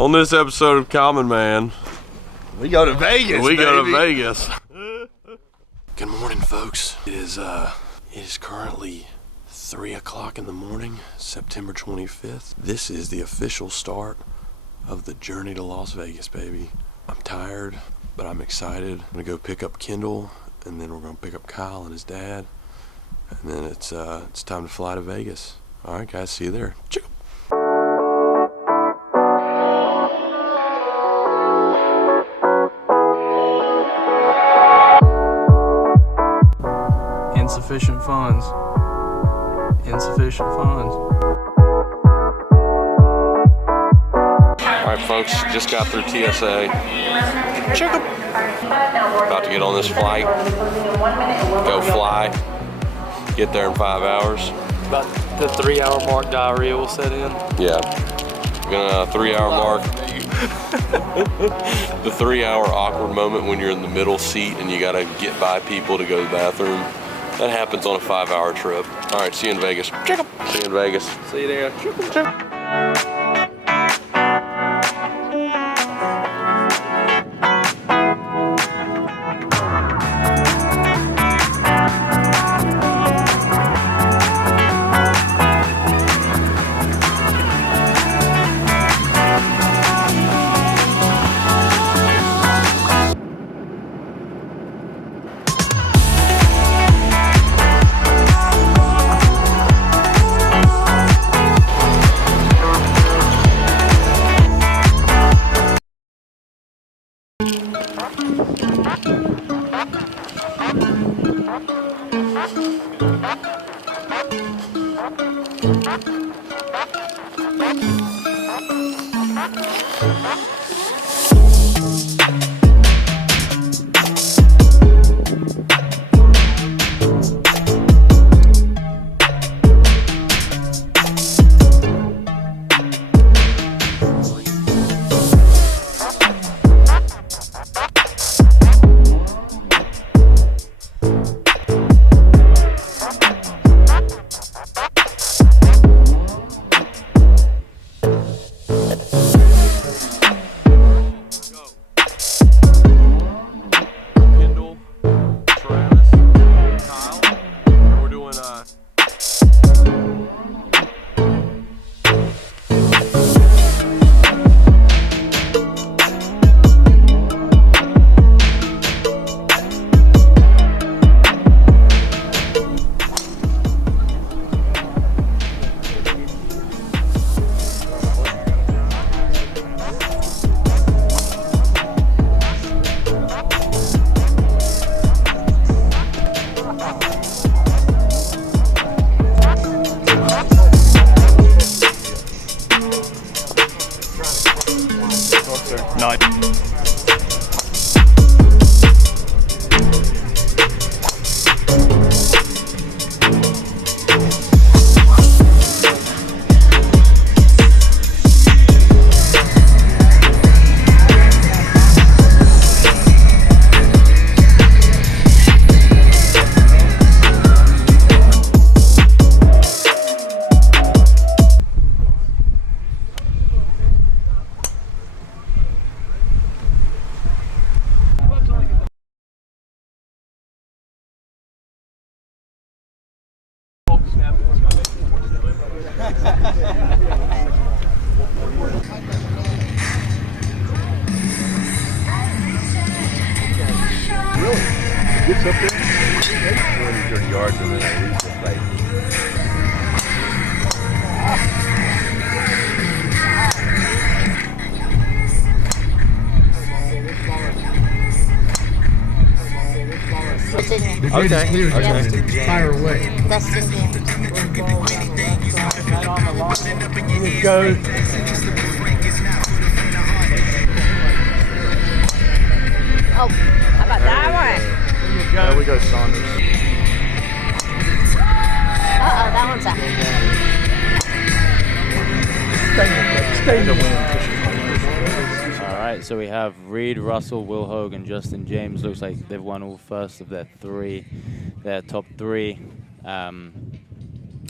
On this episode of Common Man, we go to Vegas. Go to Vegas. Good morning, folks. It is currently 3 o'clock in the morning, September 25th. This is the official start of the journey to Las Vegas, baby. I'm tired, but I'm excited. I'm gonna go pick up Kendall, and then we're gonna pick up Kyle and his dad, and then it's time to fly to Vegas. All right, guys, see you there. Chicka. Insufficient funds. Insufficient funds. All right, folks, just got through TSA. Check 'em. About to get on this flight. Go fly. Get there in 5 hours. About the 3-hour mark, diarrhea will set in. Yeah. Gonna 3-hour mark. The 3-hour awkward moment when you're in the middle seat and you gotta get by people to go to the bathroom. That happens on a 5-hour trip. All right, see you in Vegas. Check 'em. See you in Vegas. See you there. Check 'em. Gets up there. 20, 30 yards and then I lose the fight. Okay. Fire away. That's in here. Here goes. Oh, how about that one? There we go, Saunders. Uh-oh, that one's out. Stay in the wind. All right, so we have Reed, Russell, Will Hogan, Justin James. Looks like they've won all first of their top three. And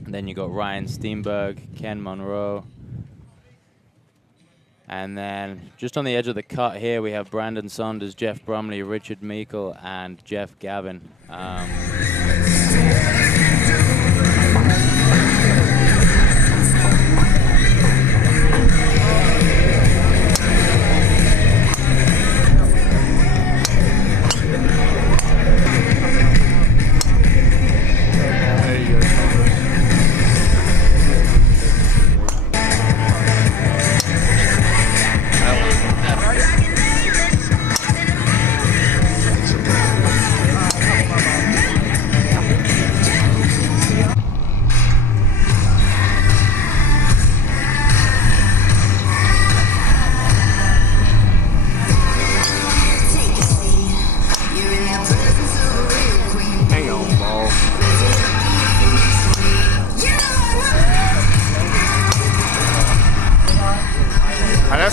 then you got Ryan Steenberg, Ken Monroe, And then just on the edge of the cut here, we have Brandon Saunders, Jeff Brumley, Richard Meikle, and Jeff Gavin.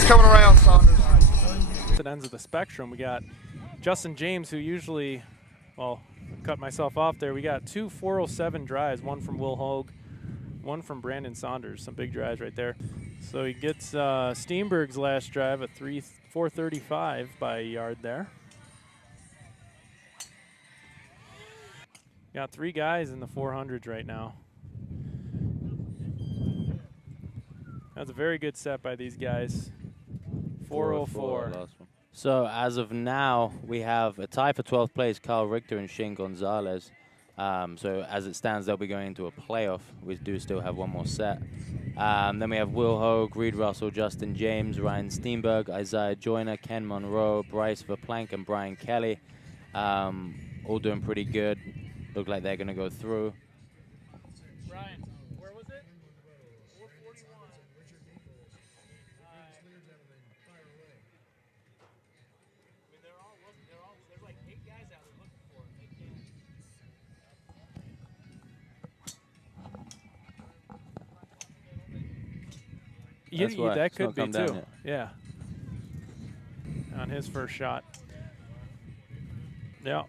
Coming around, Saunders. At ends of the spectrum, we got Justin James, who usually, well, cut myself off there. We got two 407 drives, one from Will Hogue, one from Brandon Saunders. Some big drives right there. So he gets Steenberg's last drive at 435 by a yard there. Got three guys in the 400s right now. That's a very good set by these guys. 404. So as of now, we have a tie for 12th place, Kyle Richter and Shane Gonzalez. So as it stands, they'll be going into a playoff. We do still have one more set. Then we have Will Hogue, Reed Russell, Justin James, Ryan Steenberg, Isaiah Joyner, Ken Monroe, Bryce Verplank, and Brian Kelly. All doing pretty good. Look like they're going to go through. Ryan, where was it? 441. There's like 8 guys out there looking for it. They can't. That could be too. Yeah. On his first shot. Yeah.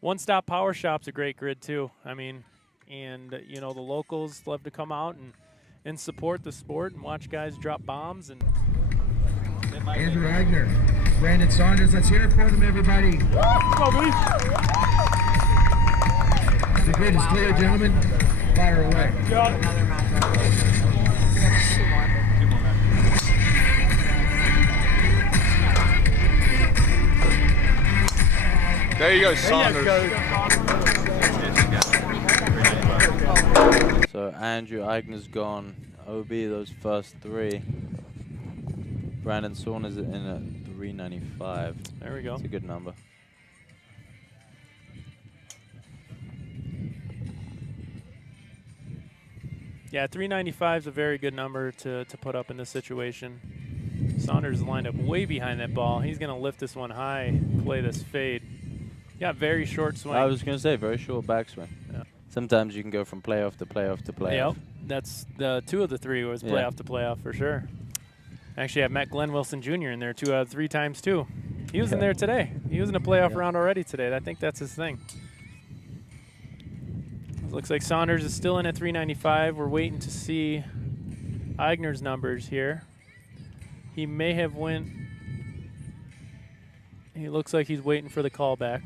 One Stop Power Shop's a great grid too. I mean, and you know, the locals love to come out and support the sport and watch guys drop bombs. And Andrew Eigner, Brandon Saunders, let's hear it for them, everybody. The grid is clear, gentlemen. Fire away. there you go, Saunders. So Andrew Eigner's gone. OB those first 3. Brandon Saunders in at 395. There we go. That's a good number. Yeah, 395 is a very good number to put up in this situation. Saunders lined up way behind that ball. He's going to lift this one high, play this fade. Yeah, very short swing. I was going to say, very short backswing. Yeah. Sometimes you can go from playoff to playoff to playoff. Yep, that's the 2 of the 3 was playoff to playoff for sure. Actually, I've met Glenn Wilson Jr. in there 2 out of 3 times too. He was in there today. He was in a playoff round already today. I think that's his thing. Looks like Saunders is still in at 395. We're waiting to see Eigner's numbers here. He may have went. He looks like he's waiting for the call back.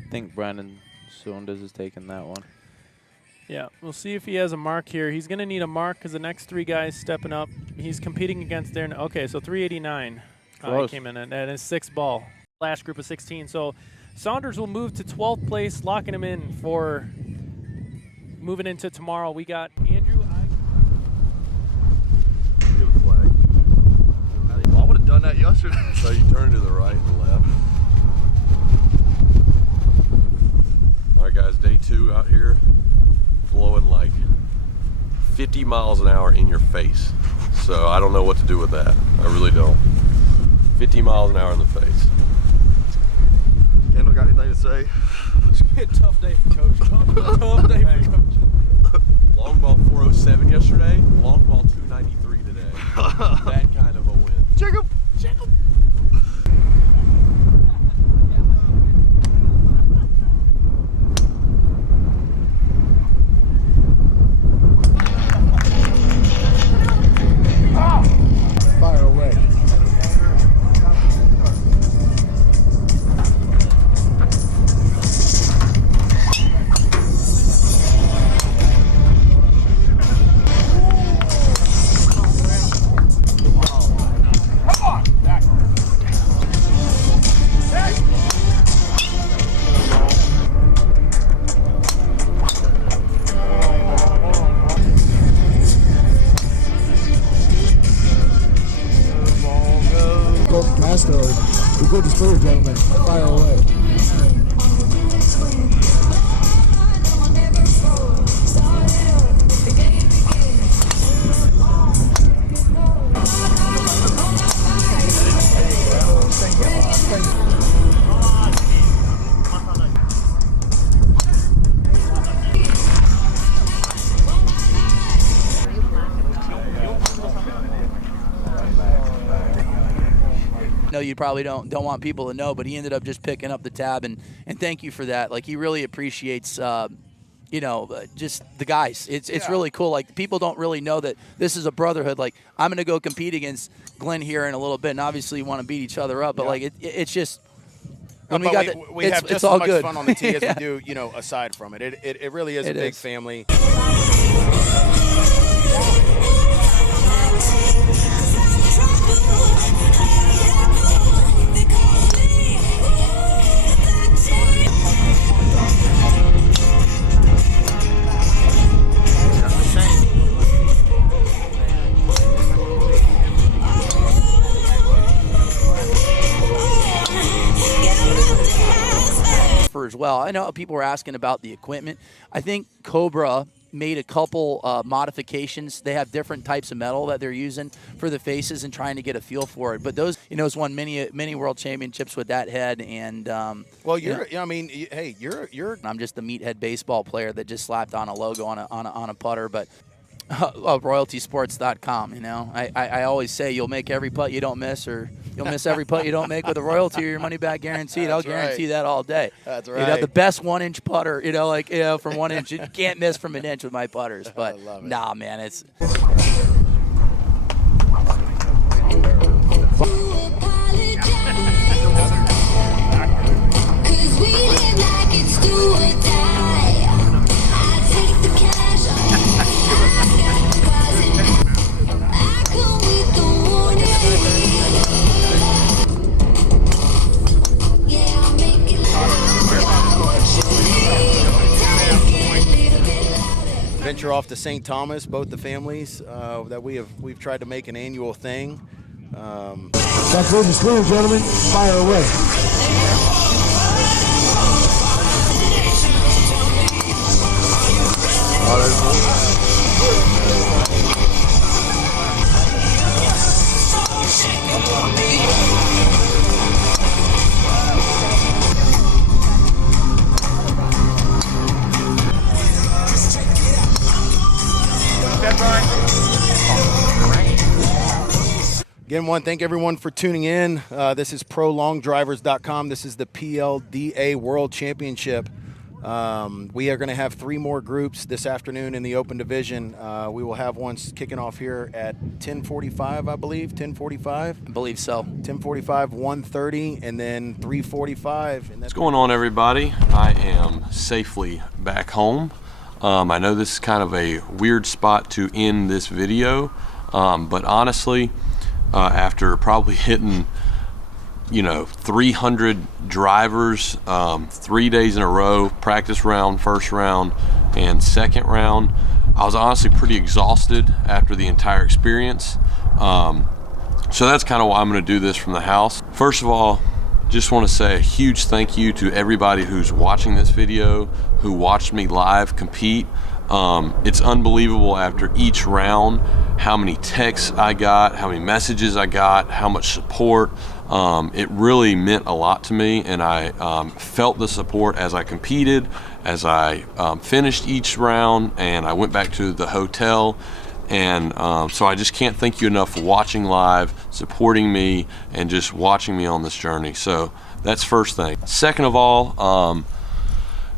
I think Brandon Saunders is taking that one. Yeah, we'll see if he has a mark here. He's going to need a mark because the next 3 guys stepping up. He's competing against their. Okay, so 389 he came in at his 6th ball. Last group of 16. So Saunders will move to 12th place, locking him in for moving into tomorrow. We got Andrew. Well, I would have done that yesterday. So you turn to the right and left. All right, guys, day 2 out here, blowing like 50 miles an hour in your face. So I don't know what to do with that. I really don't. 50 miles an hour in the face. Kendall got anything to say? It's going to be a tough day for coach. Tough day for coach. Long ball 407 yesterday, long ball 293 today. That kind of a win. Check him! you probably don't want people to know, but he ended up just picking up the tab, and thank you for that. Like, he really appreciates just the guys. It's really cool. Like, people don't really know that this is a brotherhood. Like, I'm going to go compete against Glenn here in a little bit, and obviously you want to beat each other up, but like it's just when we got we have just as much fun on the tee as we do, aside from it. It really is a big family. As well. I know people were asking about the equipment. I think Cobra made a couple modifications. They have different types of metal that they're using for the faces and trying to get a feel for it. But those, has won many world championships with that head. And I'm just the meathead baseball player that just slapped on a logo on a putter. But royaltysports.com. I always say you'll make every putt you don't miss, or you'll miss every putt you don't make with a royalty or your money back guaranteed. I'll guarantee that all day. That's right. The best 1-inch putter, from 1 inch. You can't miss from an inch with my putters. But nah, man, it's. Venture off to St. Thomas, both the families that we've tried to make an annual thing. That's business clear, gentlemen. Fire away. Again, want to thank everyone for tuning in. This is ProLongDrivers.com. This is the PLDA World Championship. We are going to have 3 more groups this afternoon in the open division. We will have one kicking off here at 10:45, I believe. 10:45. I believe so. 10:45, 1:30, and then 3:45. What's going on, everybody? I am safely back home. I know this is kind of a weird spot to end this video, but honestly, after probably hitting 300 drivers 3 days in a row, practice round, first round, and second round, I was honestly pretty exhausted after the entire experience. So that's kind of why I'm going to do this from the house. First of all, just want to say a huge thank you to everybody who's watching this video, who watched me live compete. It's unbelievable after each round how many texts I got, how many messages I got, how much support. It really meant a lot to me, and I felt the support as I competed, as I finished each round, and I went back to the hotel. And so I just can't thank you enough for watching live, supporting me, and just watching me on this journey. So that's first thing. Second of all,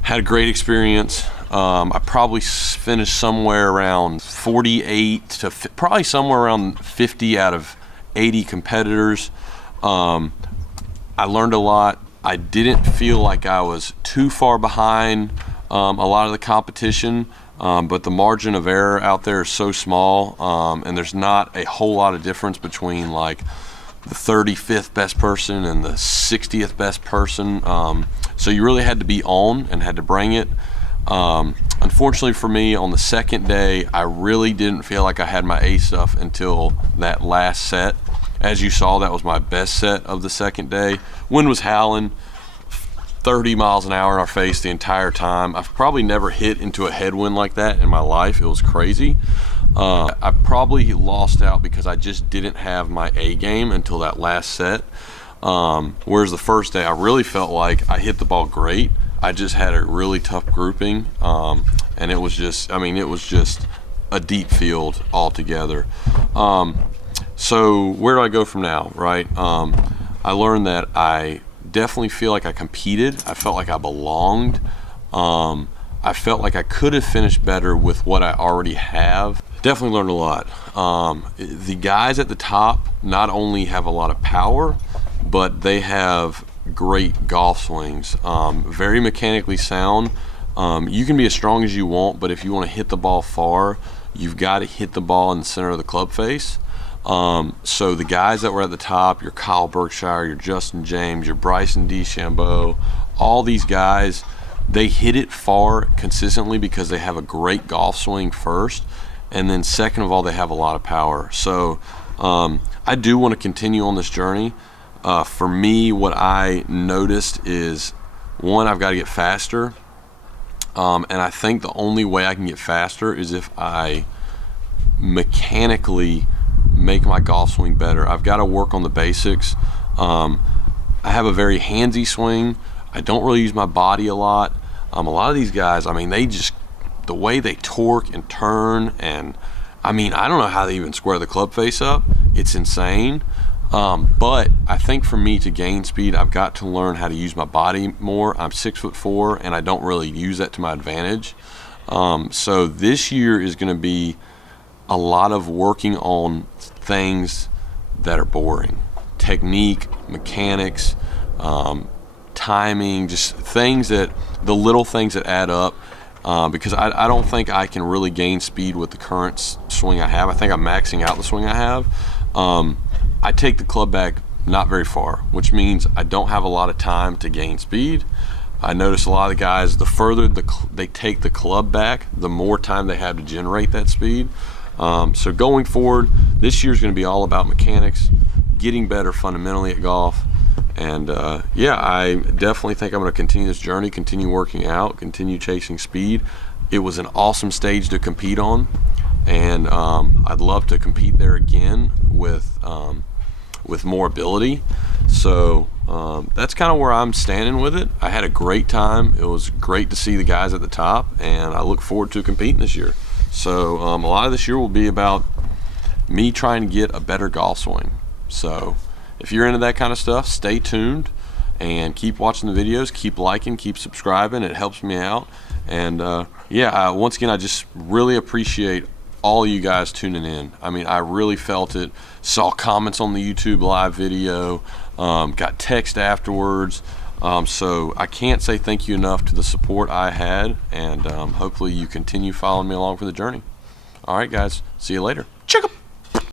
had a great experience. I probably finished somewhere around 48 to probably somewhere around 50 out of 80 competitors. I learned a lot. I didn't feel like I was too far behind a lot of the competition, but the margin of error out there is so small, and there's not a whole lot of difference between like the 35th best person and the 60th best person. So you really had to be on and had to bring it. Unfortunately for me, on the second day, I really didn't feel like I had my A stuff until that last set. As you saw, that was my best set of the second day. Wind was howling, 30 miles an hour in our face the entire time. I've probably never hit into a headwind like that in my life. It was crazy. I probably lost out because I just didn't have my A game until that last set. Whereas the first day, I really felt like I hit the ball great. I just had a really tough grouping, and it was just, it was just a deep field altogether. So where do I go from now, right? I learned that I definitely feel like I competed. I felt like I belonged. I felt like I could have finished better with what I already have. Definitely learned a lot. The guys at the top not only have a lot of power, but they have great golf swings. Very mechanically sound. You can be as strong as you want, but if you want to hit the ball far, you've got to hit the ball in the center of the club face. So the guys that were at the top, your Kyle Berkshire, your Justin James, your Bryson Dechambeau, all these guys, they hit it far consistently because they have a great golf swing first, and then second of all, they have a lot of power. So I do want to continue on this journey. For me, what I noticed is, one, I've got to get faster, and I think the only way I can get faster is if I mechanically make my golf swing better. I've got to work on the basics. I have a very handsy swing. I don't really use my body a lot. A lot of these guys, I mean, they just, the way they torque and turn, and I mean, I don't know how they even square the club face up. It's insane. But I think for me to gain speed, I've got to learn how to use my body more. I'm 6'4", and I don't really use that to my advantage. So this year is going to be a lot of working on things that are boring. Technique, mechanics, timing, just things that, the little things that add up. Because I don't think I can really gain speed with the current swing I have. I think I'm maxing out the swing I have. I take the club back not very far, which means I don't have a lot of time to gain speed. I notice a lot of the guys, the further they take the club back, the more time they have to generate that speed. So going forward, this year's going to be all about mechanics, getting better fundamentally at golf. And yeah, I definitely think I'm going to continue this journey, continue working out, continue chasing speed. It was an awesome stage to compete on, and I'd love to compete there again with more ability. So that's kind of where I'm standing with it. I had a great time. It was great to see the guys at the top, and I look forward to competing this year. So a lot of this year will be about me trying to get a better golf swing. So if you're into that kind of stuff, stay tuned and keep watching the videos, keep liking, keep subscribing. It helps me out. And yeah, once again, I just really appreciate all you guys tuning in. I mean, I really felt it. Saw comments on the YouTube live video, got text afterwards. So I can't say thank you enough to the support I had, and hopefully you continue following me along for the journey. All right, guys, see you later. CHICKEM!